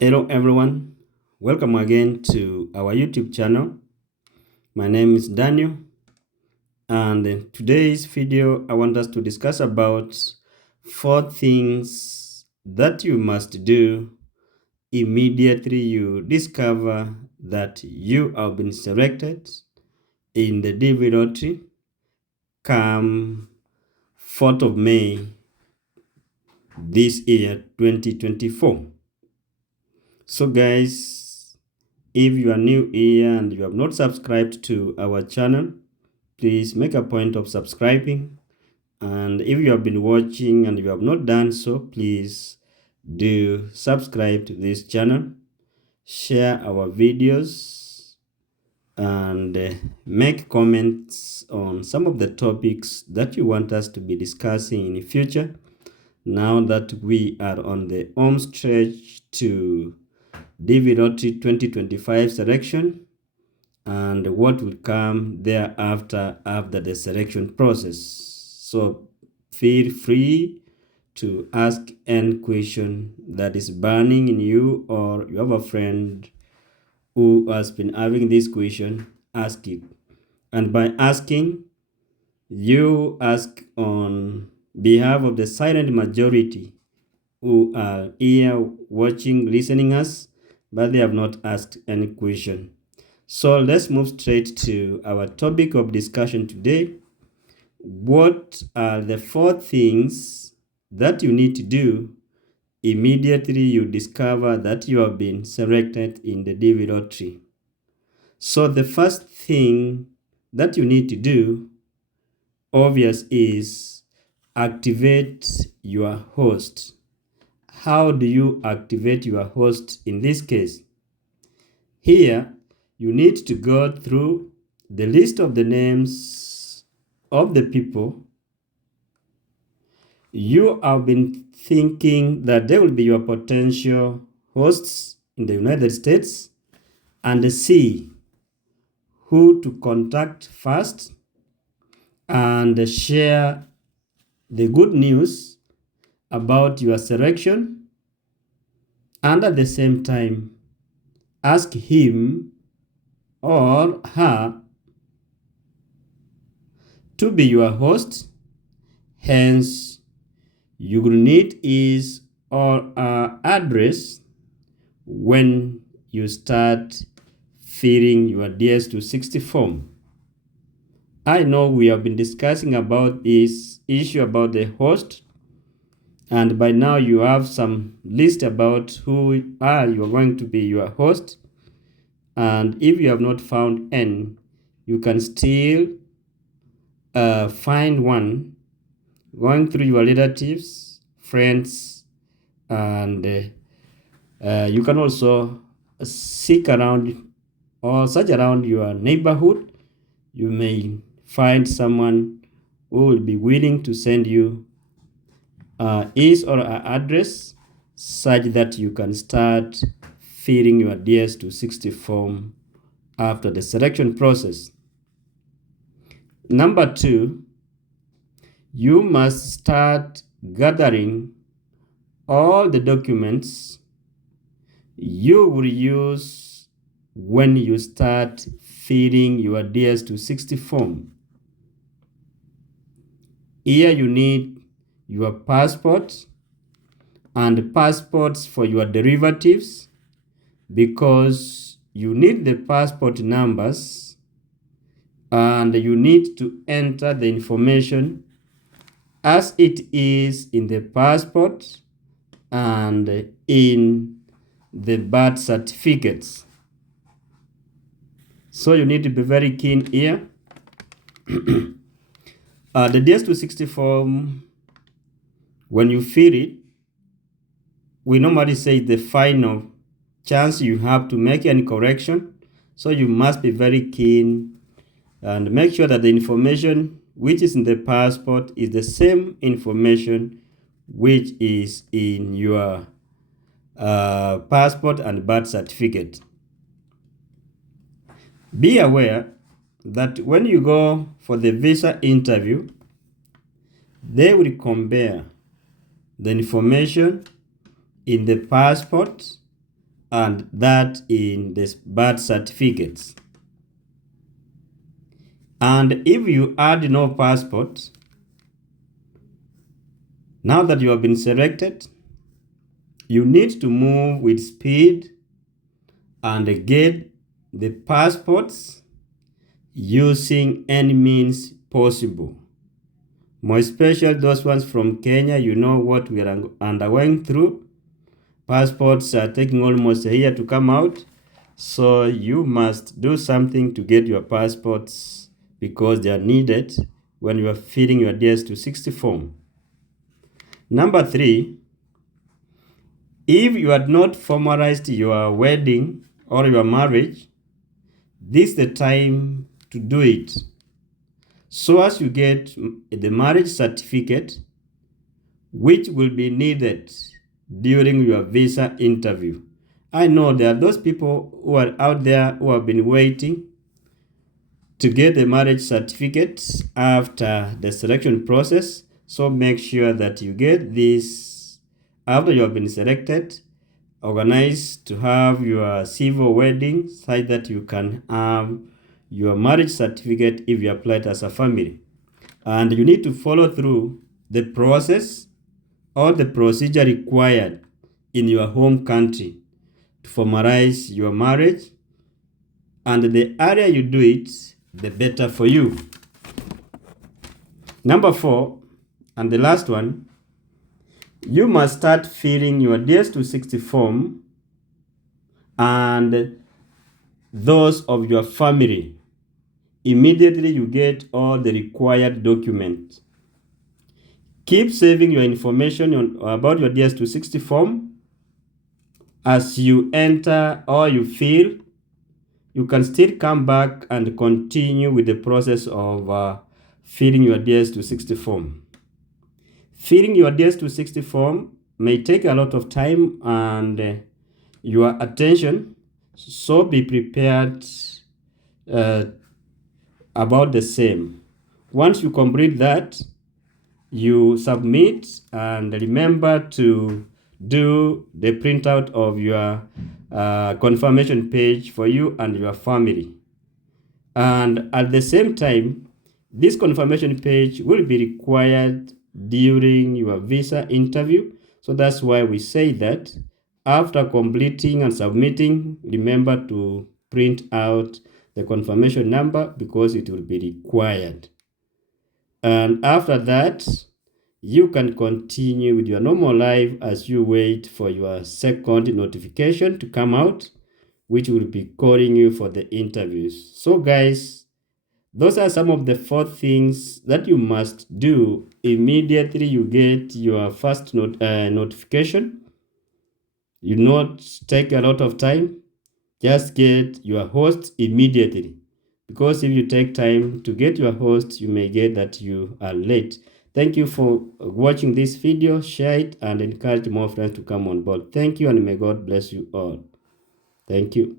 Hello everyone, welcome again to our YouTube channel. My name is Daniel, and in today's video I want us to discuss about 4 things that you must do immediately you discover that you have been selected in the DV lottery come 4th of May this year 2024. So guys, if you are new here and you have not subscribed to our channel, please make a point of subscribing. And if you have been watching and you have not done so, please do subscribe to this channel, share our videos, and make comments on some of the topics that you want us to be discussing in the future. Now that we are on the home stretch to DV Lottery 2025 selection and what will come thereafter after the selection process. So feel free to ask any question that is burning in you, or you have a friend who has been having this question, ask it. And by asking, you ask on behalf of the silent majority who are here watching, listening us, but they have not asked any question. So let's move straight to our topic of discussion today. What are the 4 things that you need to do immediately you discover that you have been selected in the DV lottery? So the first thing that you need to do, obvious, is activate your host. How do you activate your host in this case? Here, you need to go through the list of the names of the people you have been thinking that they will be your potential hosts in the United States, and see who to contact first and share the good news about your selection, and at the same time ask him or her to be your host. Hence, you will need his or her address when you start filling your DS260 form. I know we have been discussing about this issue about the host, and by now you have some list about who you are going to be your host. And if you have not found any, you can still find one going through your relatives, friends, and you can also seek around or search around your neighborhood. You may find someone who will be willing to send you his or her address, such that you can start filling your DS260 form after the selection process. Number 2, you must start gathering all the documents you will use when you start filling your DS260 form. Here you need your passport and passports for your derivatives, because you need the passport numbers and you need to enter the information as it is in the passport and in the birth certificates. So you need to be very keen here. The DS260 form, when you fill it, we normally say the final chance you have to make any correction. So you must be very keen and make sure that the information which is in the passport is the same information which is in your passport and birth certificate. Be aware that when you go for the visa interview, they will compare the information in the passport and that in the birth certificates. And if you add no passport, now that you have been selected, you need to move with speed and get the passports using any means possible. More especially those ones from Kenya, you know what we are undergoing through. Passports are taking almost a year to come out. So you must do something to get your passports because they are needed when you are filling your DS-260 form. Number 3, if you had not formalized your wedding or your marriage, this is the time to do it. So as you get the marriage certificate, which will be needed during your visa interview. I know there are those people who are out there who have been waiting to get the marriage certificate after the selection process. So make sure that you get this after you have been selected. Organize to have your civil wedding so that you can have your marriage certificate if you applied as a family. And you need to follow through the process or the procedure required in your home country to formalize your marriage. And the earlier you do it, the better for you. Number 4, and the last one, you must start filling your DS-260 form and those of your family immediately you get all the required documents. Keep saving your information about your DS-260 form. As you enter or you fill, you can still come back and continue with the process of filling your DS-260 form. Filling your DS-260 form may take a lot of time and your attention, so be prepared about the same. Once you complete that, you submit, and remember to do the printout of your confirmation page for you and your family. And at the same time, this confirmation page will be required during your visa interview. So that's why we say that after completing and submitting, remember to print out the confirmation number because it will be required. And after that, you can continue with your normal life as you wait for your second notification to come out, which will be calling you for the interviews. So guys, those are some of the 4 things that you must do immediately you get your first notification. You not take a lot of time, just get your host immediately. Because if you take time to get your host, you may get that you are late. Thank you for watching this video. Share it and encourage more friends to come on board. Thank you, and may God bless you all. Thank you.